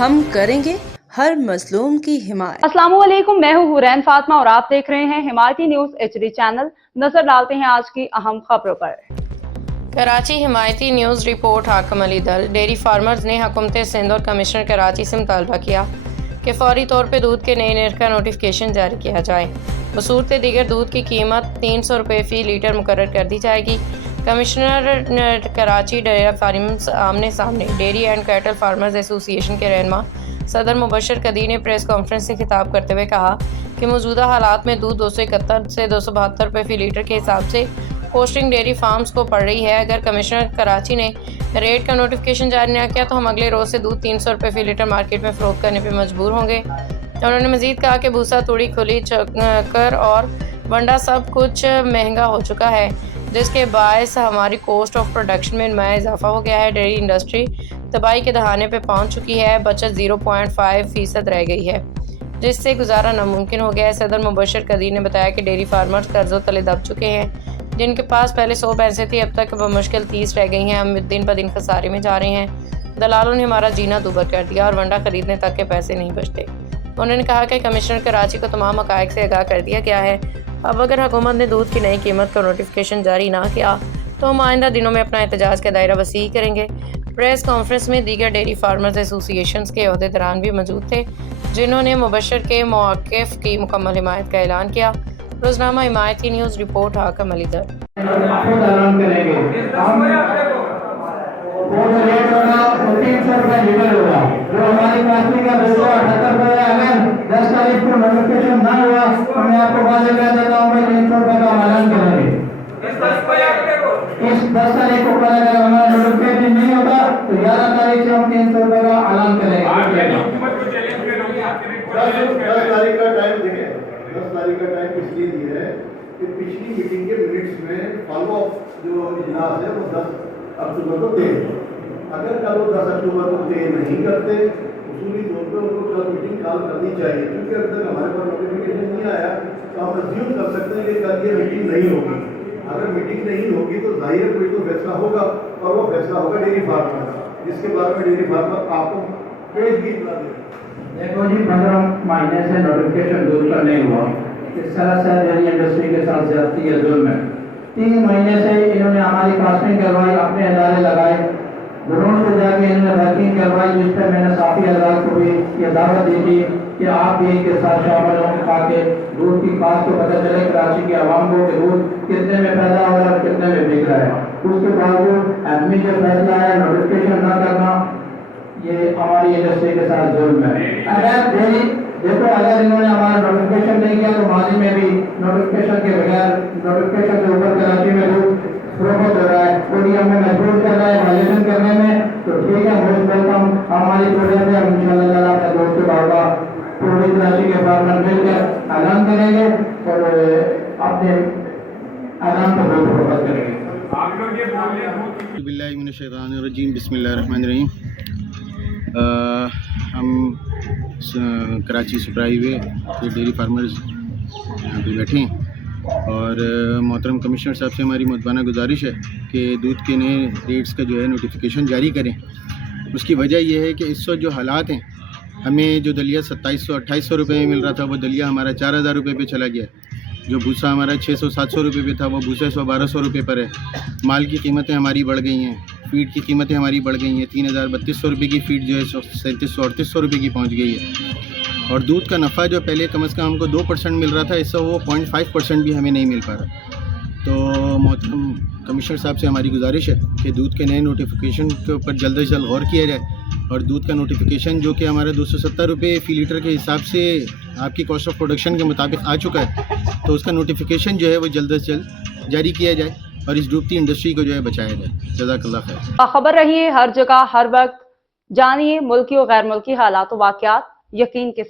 हम करेंगे हर मजलूम की हिमायत। अस्सलाम वालेकुम, मैं हूँ हुरैन फातिमा और आप देख रहे हैं हिमायती न्यूज HD चैनल। नजर डालते हैं आज की अहम खबरों पर। कराची हिमायती न्यूज़ रिपोर्ट। हाकम अली दल डेयरी फार्मर्स ने हुकूमत सिंध और कमिश्नर कराची से मुतालबा किया कि फौरी तौर पर दूध के नए निर्ख का नोटिफिकेशन जारी किया जाए। बसूरत दीगर दूध की कीमत 300 रुपये फ़ी लीटर मुकर्रर कर दी जाएगी। कमिश्नर कराची डेयरी फार्मर्स आमने सामने dairy and cattle farmers association के रहनुमा सदर मुबशर कदीर ने प्रेस कॉन्फ्रेंस से खिताब करते हुए कहा कि मौजूदा हालात में दूध 271 से 272 रुपये फ़ी लीटर के हिसाब से कोस्टिंग डेयरी फार्म्स को पड़ रही है। अगर कमिश्नर कराची ने रेट का नोटिफिकेशन जारी न किया तो हम अगले रोज़ से दूध 300 रुपये फ़ी लीटर मार्केट में फ़रोख्त करने पर मजबूर होंगे। उन्होंने मज़ीद कहा कि भूसा, तूड़ी, खुली, चक्कर और वंडा सब कुछ महंगा हो चुका है, जिसके बायस हमारी कॉस्ट ऑफ प्रोडक्शन में नुमाया इजाफा हो गया है। डेयरी इंडस्ट्री तबाही के दहाने पर पहुंच चुकी है। बचत 0.5% रह गई है, जिससे गुजारा नामुमकिन हो गया है। सदर मुबशर कदीर ने बताया कि डेयरी फार्मर्स कर्जों तले दब चुके हैं। जिनके पास पहले 100 भैंसें थी, अब तक बमुश्किल 30 रह गई हैं। हम दिन ब दिन खसारे में जा रहे हैं। दलालों ने हमारा जीना दूभर कर दिया और वंडा खरीदने तक के पैसे नहीं बचते। उन्होंने कहा कि कमिश्नर कराची को तमाम हक़ाइक़ से आगाह कर दिया गया है। अब अगर हुकूमत ने दूध की नई कीमत का नोटिफिकेशन जारी ना किया तो हम आइंदा दिनों में अपना एहतजाज का दायरा वसी करेंगे। प्रेस कॉन्फ्रेंस में दीगर डेयरी फार्मर्स एसोसिएशन के अहदेदारान भी मौजूद थे, जिन्होंने मुबशर के मौक़िफ़ की मुकम्मल हिमायत का ऐलान किया। रोज़नामा हिमायती न्यूज़ रिपोर्ट। हाकम अली दल जो हमारी कंपनी का 278 अगर 10 तारीख को नोटिफिकेशन ना हुआ तो मैं आपको वादे कर देता हूँ मैं 300 रुपये का ऐलान करेंगे। इस 10 तारीख को अगर हमारा नोटिफिकेशन नहीं होता तो 11 तारीख से हम 300 रुपये का ऐलान करेंगे। 10 तारीख का टाइम देंगे। 10 तारीख का टाइम इसलिए दिया है कि पिछली मीटिंग के मिनट्स में फॉलो अप जो इजलास है वो 10 अक्टूबर को तय। अगर कल वो 10 अक्टूबर को तय नहीं करते उसूली तौर पर उनको कल मीटिंग कॉल करनी चाहिए, क्योंकि अभी तक हमारे पास नोटिफिकेशन नहीं आया तो हम अज्यूम कर सकते हैं कि कल ये मीटिंग नहीं होगी। अगर मीटिंग नहीं होगी तो जाहिर है कोई तो फैसला होगा और वो फैसला होगा डेयरी फार्मर का, जिसके बारे में डेयरी फार्मर आपको पेज भी बता देगा। देखो जी, 15 महीने से नोटिफिकेशन दूर का नहीं हुआ। इस तरह से डेयरी इंडस्ट्री के साथ ज्यादती है, जुल्म है। 3 महीने से इन्होंने हमारी कास्टिंग करवाई, अपने अदारे लगाए, ग्राउंड पे जाके इन्होंने वर्किंग करवाई, जिस पर मैंने साफी अदालत को भी ये दावत दी थी कि आप भी इनके साथ शामिल हों ताकि दूध की कास्ट को पता चले कराची के आवाम को कि दूध कितने में पैदा हो रहा है और कितने में बिक रहा है। उसके बावजूद आदमी जो फैसला है नोटिफिकेशन न करना, ये हमारी इंडस्ट्री के साथ जुल्म है। अगर डेयरी देखो, अगर इन्होंने हमारा नोटिफिकेशन नहीं किया तो माजी में भी नोटिफिकेशन के बगैर नोटिफिकेशन के ऊपर कराची में दूध फरोख्त हो रहा है, कोई हमें मजबूर कर रहा है वायलेशन करने में, तो ठीक है, मोस्ट वेलकम। हमारी प्रोजेक्ट है, इंशाल्लाह अपने दोस्त के बाबा पूरी कराची के फार्मर मिलकर ऐलान करेंगे और अपने ऐलान को बहुत फरोख्त करेंगे। बिस्मिल्लाहिर्रहमानिर्रहीम। हम कराची सुपर हाईवे के डेयरी फार्मर्स यहाँ पे बैठे हैं और मोहतरम कमिश्नर साहब से हमारी मुतबाना गुजारिश है कि दूध के नए रेट्स का जो है नोटिफिकेशन जारी करें। उसकी वजह यह है कि इस वक्त जो हालात हैं, हमें जो दलिया 2700-2800 रुपये में मिल रहा था वो दलिया हमारा 4000 रुपये पे चला गया है। जो भूसा हमारा 600-700 रुपये पे था वो भूसा 100-1200 रुपये पर है। माल की कीमतें हमारी बढ़ गई हैं, फीड की कीमतें हमारी बढ़ गई हैं। 3032 रुपये की फीड जो है 3700-3800 रुपये की पहुँच गई है। और दूध का नफ़ा जो पहले कम से कम हमको 2% मिल रहा था, इससे वो 0.5% भी हमें नहीं मिल पा रहा। तो मोहतरम कमिश्नर साहब से हमारी गुजारिश है कि दूध के नए नोटिफिकेशन के ऊपर जल्द से जल्द गौर किया जाए और दूध का नोटिफिकेशन जो कि हमारा 270 रुपये फ़ी लीटर के हिसाब से आपकी कॉस्ट ऑफ प्रोडक्शन के मुताबिक आ चुका है, तो उसका नोटिफिकेशन जो है वो जल्द से जल्द जारी किया जाए और इस डूबती इंडस्ट्री को जो है बचाया जाए। जज़ाकल्लाह खैर। खबर रही है हर जगह हर वक्त, जानिए मुल्की और गैर मुल्की हालात वाक़यात यकीन के